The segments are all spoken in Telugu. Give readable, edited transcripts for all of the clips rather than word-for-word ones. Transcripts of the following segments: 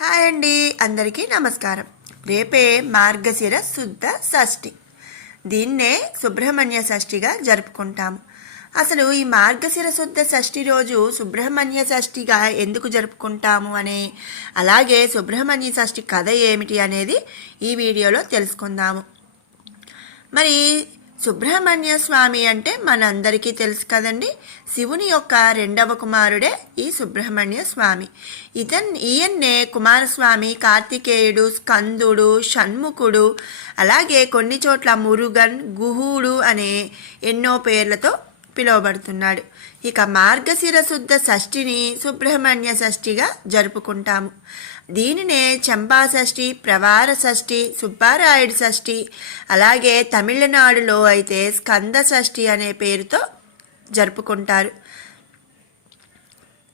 హాయ్ అండి, అందరికీ నమస్కారం. రేపే మార్గశిర శుద్ధ షష్ఠి. దీన్నే సుబ్రహ్మణ్య షష్ఠిగా జరుపుకుంటాము. అసలు ఈ మార్గశిర శుద్ధ షష్ఠి రోజు సుబ్రహ్మణ్య షష్ఠిగా ఎందుకు జరుపుకుంటాము అలాగే సుబ్రహ్మణ్య షష్ఠి కథ ఏమిటి అనేది ఈ వీడియోలో తెలుసుకుందాము. మరి సుబ్రహ్మణ్య స్వామి అంటే మనందరికీ తెలుసు కదండి. శివుని యొక్క రెండవ కుమారుడే ఈ సుబ్రహ్మణ్య స్వామి. ఈయన్నే కుమారస్వామి, కార్తికేయుడు, స్కందుడు, షణ్ముఖుడు, అలాగే కొన్ని చోట్ల మురుగన్, గుహుడు అనే ఎన్నో పేర్లతో పిలువబడుతున్నాడు. ఇక మార్గశిర శుద్ధ షష్ఠిని సుబ్రహ్మణ్య షష్ఠిగా జరుపుకుంటాము. దీనినే చంపా షష్ఠి, ప్రవార షష్ఠి, సుబ్బారాయుడు షష్ఠి, అలాగే తమిళనాడులో అయితే స్కంద షష్ఠి అనే పేరుతో జరుపుకుంటారు.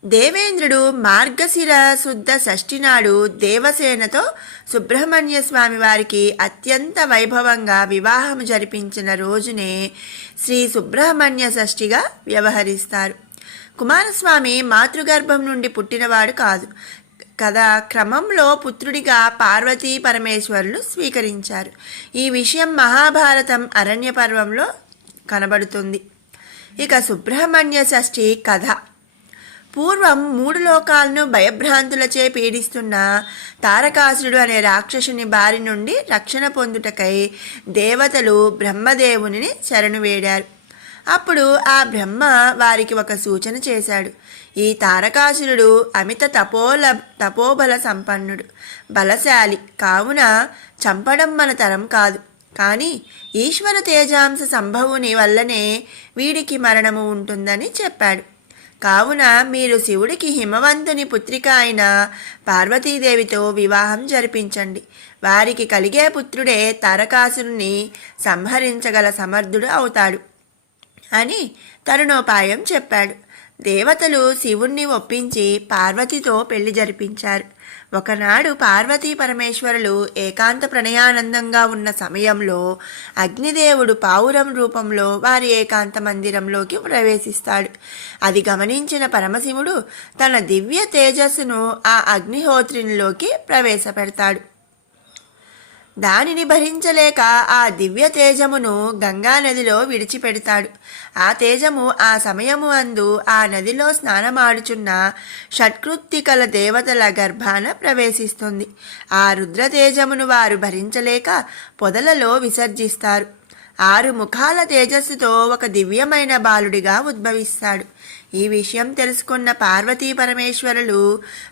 దేవేంద్రుడు మార్గశిర శుద్ధ షష్ఠి నాడు దేవసేనతో సుబ్రహ్మణ్య స్వామి వారికి అత్యంత వైభవంగా వివాహం జరిపించిన రోజునే శ్రీ సుబ్రహ్మణ్య షష్ఠిగా వ్యవహరిస్తారు. కుమారస్వామి మాతృగర్భం నుండి పుట్టినవాడు కాదు కదా. క్రమంలో పుత్రుడిగా పార్వతీ పరమేశ్వరులు స్వీకరించారు. ఈ విషయం మహాభారతం అరణ్య పర్వంలో కనబడుతుంది. ఇక సుబ్రహ్మణ్య షష్ఠి కథ. పూర్వం 3 లోకాలను భయభ్రాంతులచే పీడిస్తున్న తారకాసురుడు అనే రాక్షసుని బారి నుండి రక్షణ పొందుటకై దేవతలు బ్రహ్మదేవుని శరణు వేడారు. అప్పుడు ఆ బ్రహ్మ వారికి ఒక సూచన చేశాడు. ఈ తారకాసురుడు అమిత తపోబల సంపన్నుడు, బలశాలి కావున చంపడం మన తరం కాదు. కానీ ఈశ్వర తేజాంశ సంభవుని వల్లనే వీడికి మరణము ఉంటుందని చెప్పాడు. కావున మీరు శివుడికి హిమవంతుని పుత్రిక అయిన పార్వతీదేవితో వివాహం జరిపించండి. వారికి కలిగే పుత్రుడే తారకాసురుని సంహరించగల సమర్థుడు అవుతాడు అని తరుణోపాయం చెప్పాడు. దేవతలు శివుణ్ణి ఒప్పించి పార్వతితో పెళ్లి జరిపించారు. ఒకనాడు పార్వతీ పరమేశ్వరులు ఏకాంత ప్రణయానందంగా ఉన్న సమయంలో అగ్నిదేవుడు పావురం రూపంలో వారి ఏకాంత మందిరంలోకి ప్రవేశిస్తాడు. అది గమనించిన పరమశివుడు తన దివ్య తేజస్సును ఆ అగ్నిహోత్రినిలోకి ప్రవేశపెడతాడు. దానిని భరించలేక ఆ దివ్య తేజమును గంగా నదిలో విడిచిపెడతాడు. ఆ తేజము ఆ సమయము అందు ఆ నదిలో స్నానమాడుచున్న షట్కృత్తికల దేవతల గర్భాన ప్రవేశిస్తుంది. ఆ రుద్రతేజమును వారు భరించలేక పొదలలో విసర్జిస్తారు. 6 ముఖాల తేజస్సుతో ఒక దివ్యమైన బాలుడిగా ఉద్భవిస్తాడు. ఈ విషయం తెలుసుకున్న పార్వతీ పరమేశ్వరులు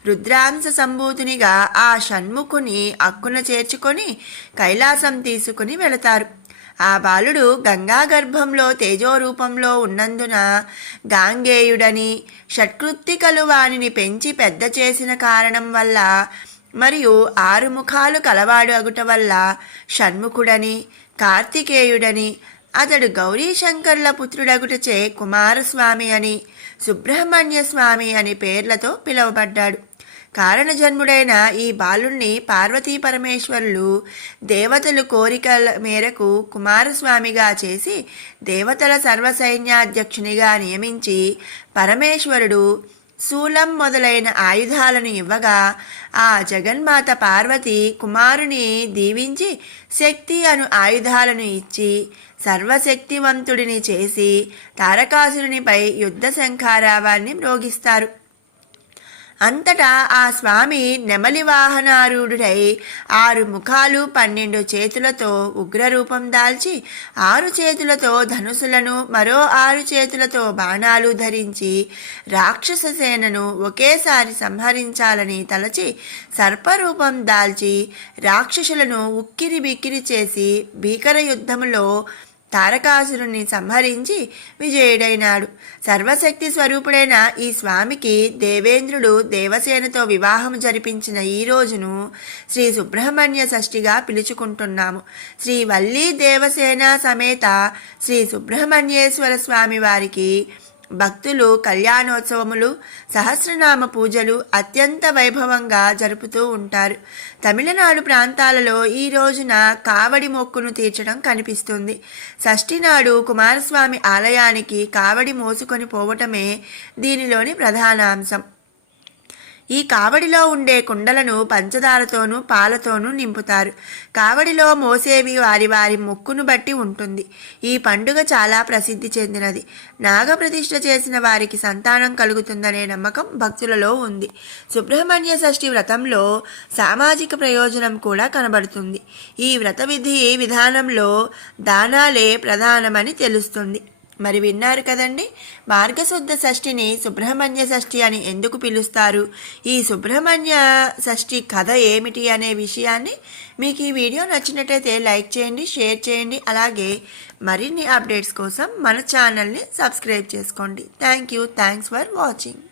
రుద్రాంశ సంభూతునిగా ఆ షణ్ముఖుని అక్కున చేర్చుకొని కైలాసం తీసుకుని వెళతారు. ఆ బాలుడు గంగా గర్భంలో తేజోరూపంలో ఉన్నందున గాంగేయుడని, షట్కృత్తికలు వానిని పెంచి పెద్ద చేసిన కారణం వల్ల మరియు 6 ముఖాలు కలవాడు అగుట వల్ల షణ్ముఖుడని, కార్తికేయుడని, అతడు గౌరీశంకర్ల పుత్రుడగుటచే కుమారస్వామి అని, సుబ్రహ్మణ్య స్వామి అని పేర్లతో పిలువబడ్డాడు. కారణజన్ముడైన ఈ బాలుణ్ణి పార్వతీ పరమేశ్వరులు దేవతలు కోరికల మేరకు కుమారస్వామిగా చేసి దేవతల సర్వసైన్యాధ్యక్షునిగా నియమించి పరమేశ్వరుడు శూలం మొదలైన ఆయుధాలను ఇవ్వగా ఆ జగన్మాత పార్వతి కుమారుని దీవించి శక్తి అను ఆయుధాలను ఇచ్చి సర్వశక్తివంతుడిని చేసి తారకాసురునిపై యుద్ధ శంఖారావాన్ని మ్రోగిస్తారు. అంతటా ఆ స్వామి నెమలి వాహనారూఢుడై 6 ముఖాలు 12 చేతులతో ఉగ్రరూపం దాల్చి 6 చేతులతో ధనుసులను మరో 6 చేతులతో బాణాలు ధరించి రాక్షస సేనను ఒకేసారి సంహరించాలని తలచి సర్పరూపం దాల్చి రాక్షసులను ఉక్కిరి బిక్కిరి చేసి భీకర యుద్ధములో తారకాసురుని సంహరించి విజయుడైనాడు. సర్వశక్తి స్వరూపుడైన ఈ స్వామికి దేవేంద్రుడు దేవసేనతో వివాహం జరిపించిన ఈ రోజును శ్రీ సుబ్రహ్మణ్య షష్ఠిగా పిలుచుకుంటున్నాము. శ్రీ వల్లీ దేవసేన సమేత శ్రీ సుబ్రహ్మణ్యేశ్వర స్వామి వారికి భక్తులు కళ్యాణోత్సవములు, సహస్రనామ పూజలు అత్యంత వైభవంగా జరుపుతూ ఉంటారు. తమిళనాడు ప్రాంతాలలో ఈ రోజున కావడి మొక్కును తీర్చడం కనిపిస్తుంది. షష్ఠి నాడు కుమారస్వామి ఆలయానికి కావడి మోసుకొని పోవటమే దీనిలోని ప్రధానాంశం. ఈ కావడిలో ఉండే కుండలను పంచదారతోనూ పాలతోనూ నింపుతారు. కావడిలో మోసేవి వారి వారి మొక్కును బట్టి ఉంటుంది. ఈ పండుగ చాలా ప్రసిద్ధి చెందినది. నాగప్రతిష్ఠ చేసిన వారికి సంతానం కలుగుతుందనే నమ్మకం భక్తులలో ఉంది. సుబ్రహ్మణ్య షష్ఠి వ్రతంలో సామాజిక ప్రయోజనం కూడా కనబడుతుంది. ఈ వ్రత విధానంలో దానాలే ప్రధానమని తెలుస్తుంది. మరి విన్నారు కదండి, మార్గశుద్ధ షష్ఠిని సుబ్రహ్మణ్య షష్ఠి అని ఎందుకు పిలుస్తారు, ఈ సుబ్రహ్మణ్య షష్ఠి కథ ఏమిటి అనే విషయాన్ని మీకు ఈ వీడియో నచ్చినట్టయితే లైక్ చేయండి, షేర్ చేయండి. అలాగే మరిన్ని అప్డేట్స్ కోసం మన ఛానల్ని సబ్స్క్రైబ్ చేసుకోండి. Thanks for watching.